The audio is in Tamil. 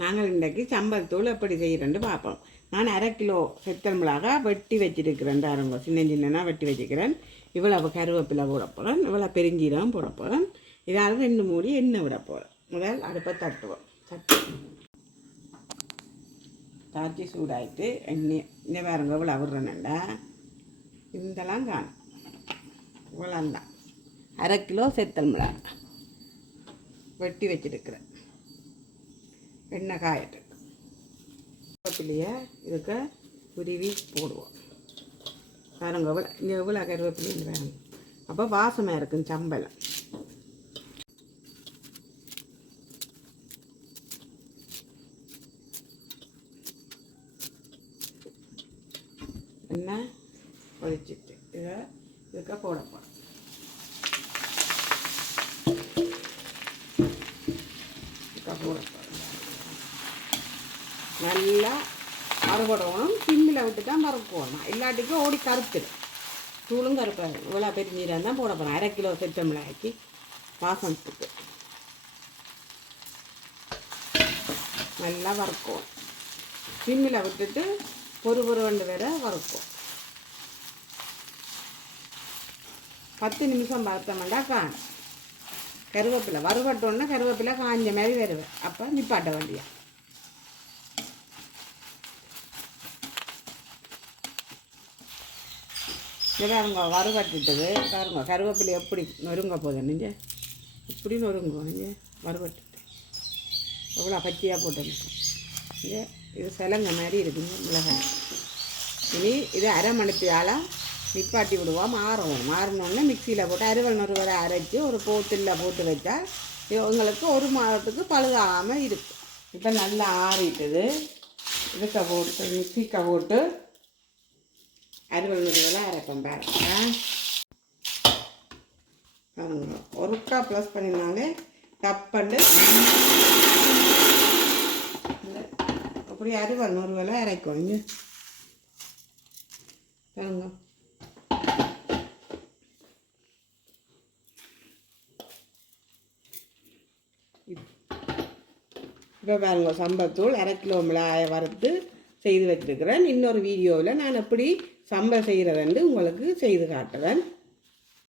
நாங்கள் இன்றைக்கு சம்பல் தூள் எப்படி செய்கிறேன்னு பார்ப்போம். நான் 1/2 கிலோ செத்தல் மிளகா வெட்டி வச்சிருக்கிறேன். தாருங்க, சின்ன சின்னனா வெட்டி வச்சுக்கிறேன். இவ்வளவு கருவேப்பிலை போட போகிறேன், இவ்வளோ பெருஞ்சீரகம் போட போகிறேன். இதால் 2 மூடி எண்ணெய் விட போகிறேன். முதல் அடுப்பை தட்டுவோம். தாச்சி சூடாயிட்டு எண்ணெய் இந்த வேறுங்க இவ்வளோ விடுறேன்டா. இதெல்லாம் காணும் இவ்வளோந்தான் 1/2 கிலோ செத்தல் மிளகா வெட்டி வச்சிருக்கிறேன். எண்ணெய் காயட்டு கருவேப்பிலையை இதுக்கு உருவி போடுவோம். பாருங்க இங்கே இவ்வளோ கருவேப்பிலைன்னு வேணும். அப்போ வாசமாக இருக்கும் சம்பளம். எண்ணெய் ஒழிச்சிட்டு இதுக்கு போட போகிறோம். நல்லா மறுபடணும். சிம்மில் விட்டு தான் மறுக்கணும், இல்லாட்டிக்கும் ஓடி கருத்துடும். தூளும் கருப்பாக இவ்வளோ பெருஞ்சீரகம் தான் போட போகிறேன். 1/2 கிலோ செத்த மிளகாய்க்கு வாசனத்துக்கு நல்லா வறுக்கும். சிம்மில் விட்டுட்டு பொறு ரெண்டு வேற வறுக்கும். 10 நிமிஷம் பார்த்தோம்னா காணும். கருவேப்பிலை வறுபட்டோன்னா கருவேப்பிலை காஞ்ச மாதிரி வருவேன். அப்போ நிப்பாட்ட வேண்டிய பாருங்க வறுபட்டுட்டது. பாருங்க கருவேப்பிலை எப்படி நொறுங்க போதும். நீங்கள் இப்படி நொறுங்க. நீங்கள் வறுபட்டுட்டு எவ்வளோ பச்சையாக போட்டுருக்கோம். இங்கே இது சிலங்க மாதிரி இருக்குங்க மிளகாய். இனி இது 1/2 மணித்தியால் நிப்பாட்டி விடுவோம். மாறினோடனே மிக்சியில் போட்டு அறுவல் நொறுவலை அரைச்சி ஒரு போத்தில் போட்டு வச்சா உங்களுக்கு 1 மாதத்துக்கு பழுதாகாமல் இருக்கும். இப்போ நல்லா ஆறிட்டுது. இதுக்க போட்டு மிக்சிக்க போட்டு அறுவல் நொறுவலை அரைப்போம். பாருங்க ஒருக்கா ப்ளஸ் பண்ணினாலே தப்பண்டு அப்படி அறுவல் நொறுவலை அரைக்கும். இங்கே பாருங்க இப்போ பாருங்க சம்பத்தூள் 1/2 கிலோ மிளகாயை வறுத்து செய்து வச்சுருக்கிறேன். இன்னொரு வீடியோவில் நான் எப்படி சம்பல் செய்கிறதுன்னு உங்களுக்கு செய்து காட்டுவேன்.